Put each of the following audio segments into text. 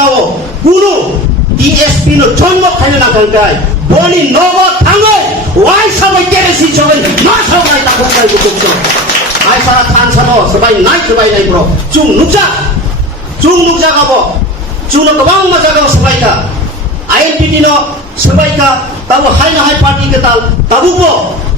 জায়গাও কোনো TSP no জন্ম খাইনে না কলকাই বনি নগদ থাঙ্গে ওয়াই সবাই কেরেসি সবাই না সবাই তা কোথায় বুঝছ আই সারা খান সানো সবাই নাই ব্র চুং নুকজা গাবো চুং নো गोबां मजा गाव सबाइका आईएनटीटी नो सबाइका तब हाय ना हाय पार्टी के ताल तबुको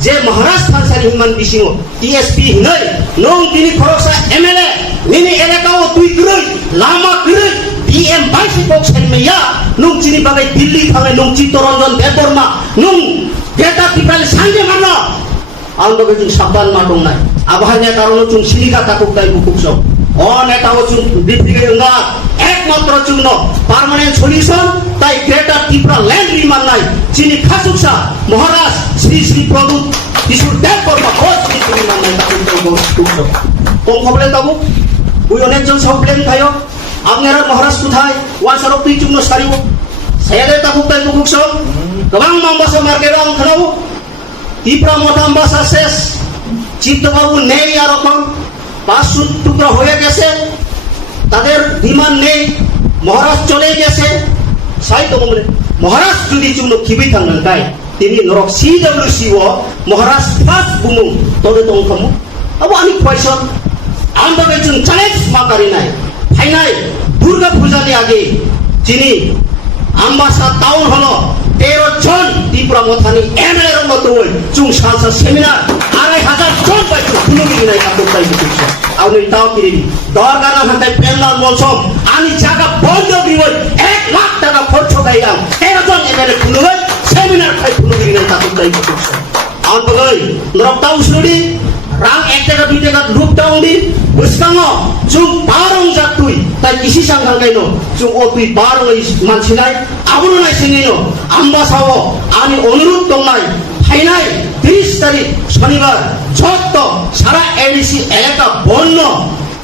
जे महाराष्ट्र थानसारी हिमान बिसिङो टीएसपी हिनै नों दिनि खरसा एमएलए निनि एलेकाओ तुइ ग्रै लामा ग्रै डीएम बाइसि बक्स हेनमेया नों चिनि बागै दिल्ली थाङै नों चित्तरंजन देबबर्मा नों डेटा टिपाल सांगे मानो आं बगे जों साबधान मादंनाय आबहावानि कारणे जों सिलिका ताकुकदाय बुकुकसो অনেটাও চুন ডিফিকে না একমাত্র চুন পার্মানেন্ট সলিউশন তাই গ্রেটার ত্রিপুরা ল্যান্ড রিমান নাই চিনি খাসুকসা মহারাজ শ্রী শ্রী প্রদূত কিশোর দেব বর্মা হোস চিনি রিমান নাই তাকে তো কোন খবরে তাবু ওই অনেকজন সব প্লেন খায়ো আপনারা মহারাজ কোথায় ওয়ান সরব তুই চুন সারিব সায়াদে তাকুক তাই বুকুকস গোবাং মামবাসা মার্কেট আং খানাবো ত্রিপুরা মতামবাসা শেষ চিত্তবাবু নেই আর রকম 500 টুকরা হয়ে গেছে তাদের ডিমান্ড নেই মহারাজ চলে গেছে সাইতো বলে মহারাজ যদি চুনো খিবি থাঙ্গাল তাই তিনি নরক সিডব্লিউসি ও মহারাজ ফার্স্ট বুমু তবে তো অঙ্কম আবো আমি কোয়েশ্চন আমরা বেচুন চ্যালেঞ্জ মাকারি নাই ফাইনাল দুর্গা পূজার আগে যিনি আমবাসা টাউন হলো 13 জন ত্রিপুরা মথানি এমএলএ এর মতো চুং সালসা সেমিনার 2500 জন পাইছো কোনো কি নাই কাকু তাই বুঝছো আউনি তাও কি দরগানা হাতে পেন্ডাল বলছো আমি জায়গা বন্ধ দিব 1 লাখ টাকা খরচ গাইলাম 13 জন এমএলএ কোনো সেমিনার খাই কোনো কি নাই কাকু তাই বুঝছো আউন বলাই নরকটাও শুনি রাং 1 টাকা 2 টাকা রূপটাও দি বুঝকানো চুং বারং জাতুই তাই কিসি সাংগাল গাইনো চুং ও তুই বারং মানসি নাই আবুনো নাই সিনিনো আমবাসাও আমি অনুরোধ দংনাই ফাইনাল 30 তারিখ শনিবার যত সারা এডিসি এলাকা বন্য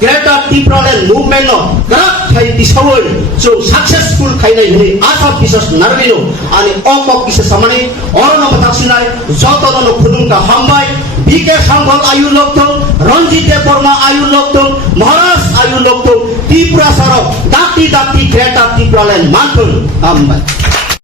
greater Tripura land movement graph খাই দিছাওই চুং সাকসেসফুল খাইনাই হই আশা বিশ্বাস নারবিনো আমি অকক কিসে সামানে অরনম থাকছিনাই যত দন খুদুমকা হামবাই বিকে সংঘল আয়ু লক্ষ্য রঞ্জিত দেববর্মা আয়ু লক্ষ্য মহারাজ আয়ু লক্ষ্য ত্রিপুরা সরব দাঁতি গ্রেটার ত্রিপুরা ল্যান্ড মানতুন হামবাই